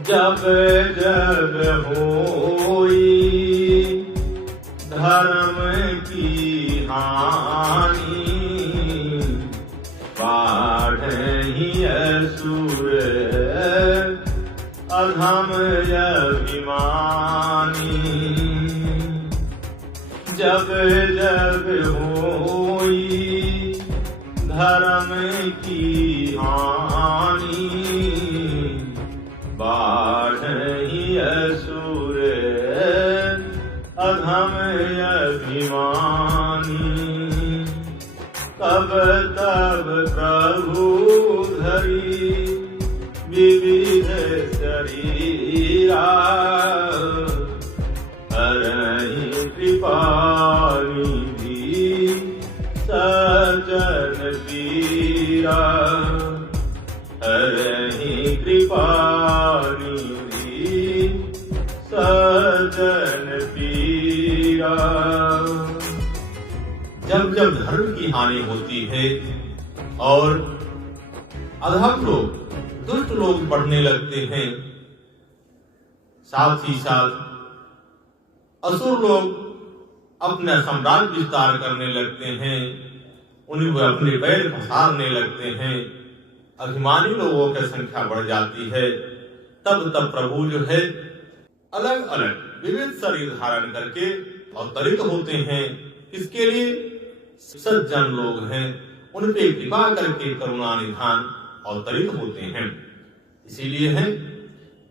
जब जब होई धर्म की हानि, बाढ़हि असुर अधम अभिमानी। जब जब होई धर्म की हानि, बाढ़हि असुर अधम अभिमानी। तब तब प्रभु धरि विविध शरीरा, हरहि कृपा निधि सज्जन पीरा, हरहि कृपा निधि सज्जन पीरा। जब जब धर्म की हानि होती है और अधम लोग, दुष्ट लोग बढ़ने लगते हैं, साथ ही साथ असुर लोग अपना साम्राज्य विस्तार करने लगते हैं, उन्हें वो अपने पैर पसारने लगते हैं, अभिमानी लोगों की संख्या बढ़ जाती है, तब तब प्रभु जो है अलग अलग विविध शरीर धारण करके अवतरित होते हैं। इसके लिए सज्जन लोग हैं, उन पे कृपा करके करुणा निधान अवतरित होते हैं। इसीलिए है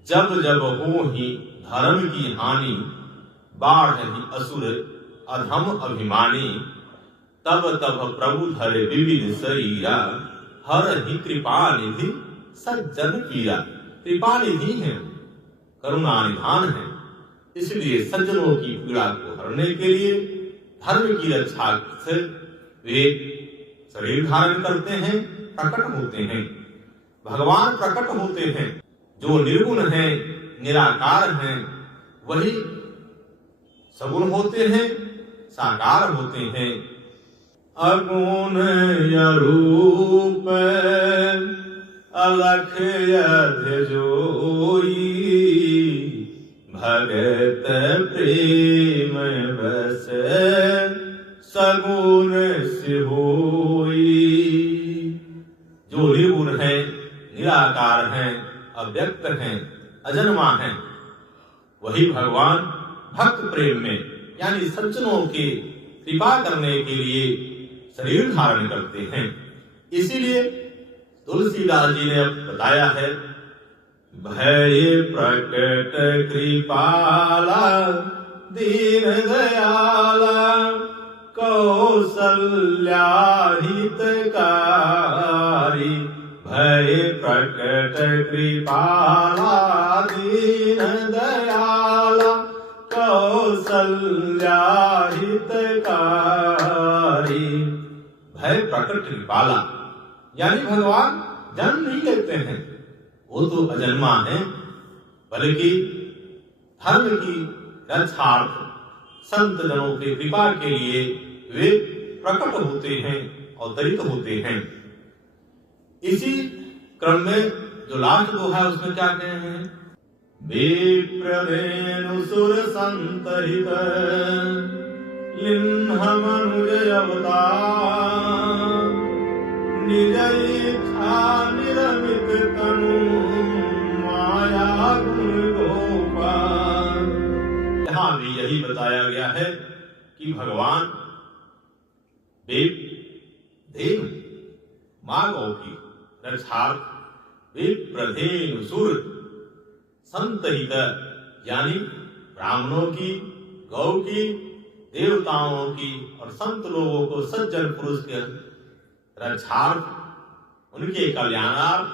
जब जब हो ही धर्म की हानि, बाढ़हि असुर अधम अभिमानी। तब तब प्रभु धरे विविध शरीरा, हरहि कृपा निधि सज्जन पीरा। कृपा निधि है, करुणा निधान है, इसलिए सज्जनों की पीड़ा को हरने के लिए धर्म की रक्षा से वे शरीर धारण करते हैं, प्रकट होते हैं। भगवान प्रकट होते हैं, जो निर्गुण हैं, निराकार हैं, वही सगुण होते हैं, साकार होते हैं। अगुण अरूप अलख अध जोई, भगत प्रेम बस सगुण से होई। जो निर्गुण है, निराकार हैं, अव्यक्त हैं, अजन्मा हैं, वही भगवान भक्त प्रेम में यानी सज्जनों की कृपा करने के लिए शरीर धारण करते हैं। इसीलिए तुलसीदास जी ने बताया है, भय प्रकट कृपाला दीन दयाला, कौसल्या हितकारी। भय प्रकट कृपाला दीन दयाला, कौसल्या हितकारी। भय प्रकट कृपाला यानी भगवान जन्म नहीं लेते हैं, वो तो अजन्मा है, बल्कि धर्म की रक्षार्थ संत जनों की कृपा के लिए वे प्रकट होते हैं, अवतरित होते हैं। इसी क्रम में जो लास्ट दोहा है उसमें क्या कहे हैं, विप्रधेनु सुर संतहित लिन्ह मनुज अवतार, निज इच्छा निरमित तनु माया गुण गोपाल। यहाँ भी यही बताया गया है कि भगवान देव मानव की रक्षार्थ विप्रधेनु सुर संतहित यानी ब्राह्मणों की, गौ की, देवताओं की और संत लोगों को, सज्जन पुरुष के रक्षार्थ, उनके कल्याणार्थ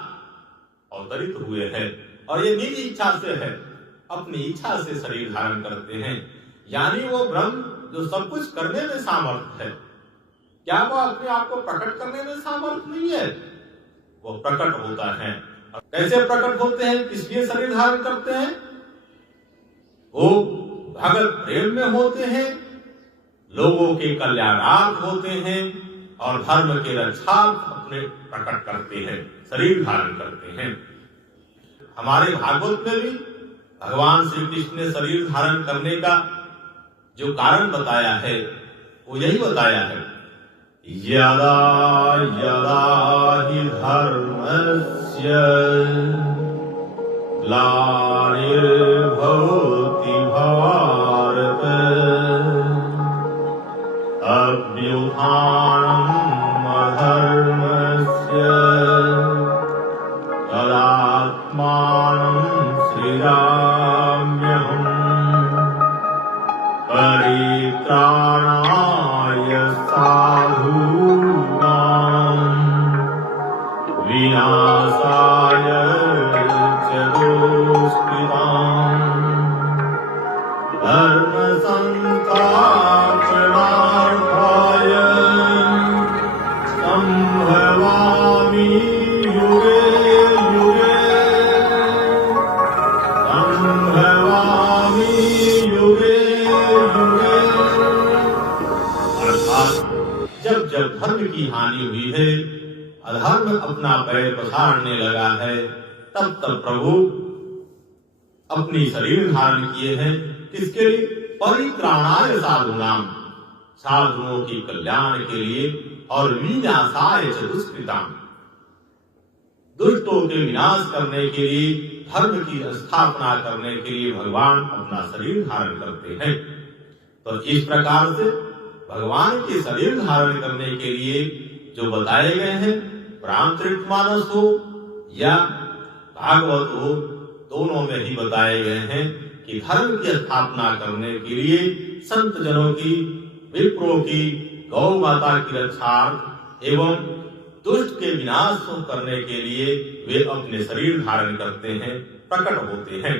अवतरित हुए हैं। और ये निज इच्छा से है, अपनी इच्छा से शरीर धारण करते हैं। यानी वो ब्रह्म जो सब कुछ करने में सामर्थ है, क्या वो अपने आप को प्रकट करने में सामर्थ नहीं है? वो प्रकट होता है। कैसे प्रकट होते हैं, किस लिए शरीर धारण करते हैं? वो भगत प्रेम में होते हैं, लोगों के कल्याणार्थ होते हैं और धर्म के रक्षार्थ अपने प्रकट करते हैं, शरीर धारण करते हैं। हमारे भागवत में भी भगवान श्री कृष्ण ने शरीर धारण करने का जो कारण बताया है वो यही बताया है, यदा यदा हि धर्मस्य ग्लानिर्भवति भारत अभ्युत्थानम् अधर्मस्य तदात्मानं सृजाम्यहम् परित्राणाय साधूनां विनाशाय च दुष्कृताम् धर्मसंस्थापनार्थाय संभवामि युगे युगे संभवामि युगे युगे। अर्थात जब जब धर्म की हानि हुई है, अधर्म अपना पैर पसारने लगा है, तब तब प्रभु अपनी शरीर धारण किए हैं। किसके लिए? परित्राणाय साधूनाम, साधुओं की कल्याण के लिए, और विनाशाय च दुष्कृताम, दुष्टों के विनाश करने के लिए, धर्म की स्थापना करने के लिए भगवान अपना शरीर धारण करते हैं। तो इस प्रकार से भगवान के शरीर धारण करने के लिए जो बताए गए हैं, रामचरितमानस हो या भागवत हो, दोनों में ही बताए गए हैं कि धर्म की स्थापना करने के लिए संत जनों की, विप्रों की, गौ माता की रक्षार्थ एवं दुष्ट के विनाश को करने के लिए वे अपने शरीर धारण करते हैं, प्रकट होते हैं।